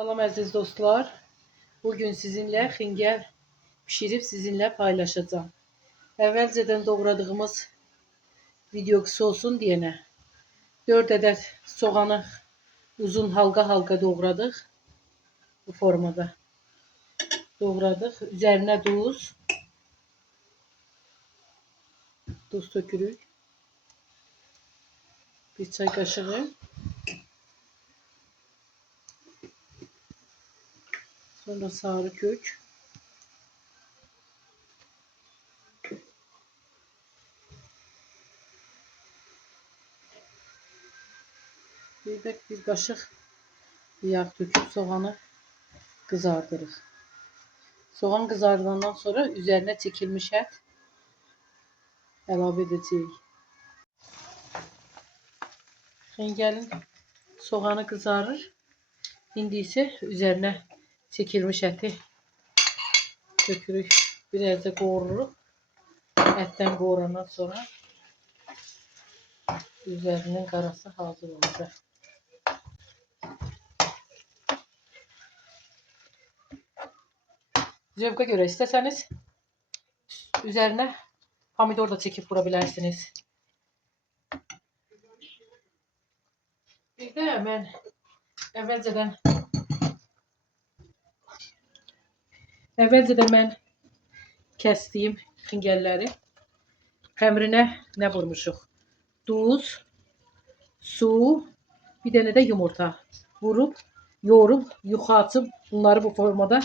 Salam əziz dostlar. Bugün sizinle xingəl pişirib sizinle paylaşacağım. Əvvəlcədən doğradığımız video qısa olsun deyənə 4 ədəd soğanı uzun halqa doğradıq. Bu formada doğradıq. Üzərinə duz tökürük. 1 çay kaşığı. Sonra sarı kök. Bir kaşık yağ töküp soğanı kızardırıq. Soğan kızardıktan sonra üzerine çekilmiş et əlavə edəcəyik. Xingəlin soğanı kızarır. İndi ise üzerine çekilmiş eti dökürük. Biraz da qovururuq. Etten qovurandan sonra üzerinin qarası hazır olacaq. Zevka göre isterseniz üzerine pomidor da çekip vurabilirsiniz. Bir de ben əvvəlcədən mən kəsdiyim xingəlləri xəmirinə nə vurmuşuq? Duz, su, bir dənə də yumurta vurub, yoğurub, yuxa açıb bunları bu formada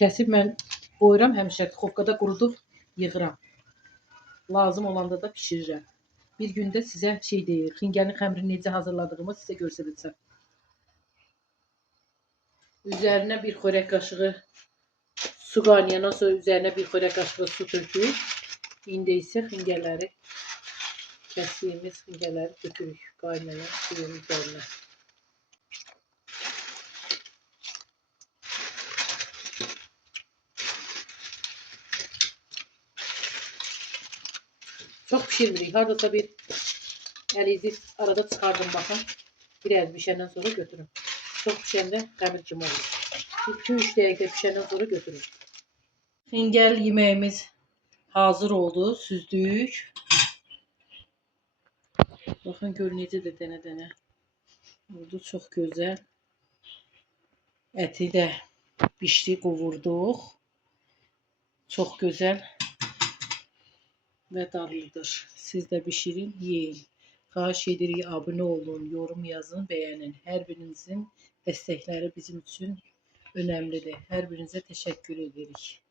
kəsib mən qoyuram həmişə duxovkada qurudub yığıram. Lazım olanda da pişirirəm. Bir gündə sizə xingəlin xəmirini necə hazırladığımı sizə göstərəcəm. Üzerine bir xörək kaşığı su qaynayandan sonra üzerine bir xörək kaşığı su tökürük. İndi isə xingəlləri, kəsdiyimiz xingəlləri tökürük qaynayan suyun üzerine. Çok pişirmirik. Hardasa bir əlizi arada çıxardım bakın. Biraz pişenden sonra götürün. Çok pişəndə qəmir kimi olur. 2-3 dəqiqə pişəndən sonra götürün. Xingəl yemeğimiz hazır oldu. Süzdük. Bakın gör necə də dənə-dənə oldu. Çox gözəl. Əti də bişdi, qovurduq. Çox gözəl və dadlıdır. Siz də bişirin, yiyin. Xahiş edirik, abone olun, yorum yazın, beğenin. Her birinizin destekleri bizim için önemlidir. Her birinize teşekkür ederiz.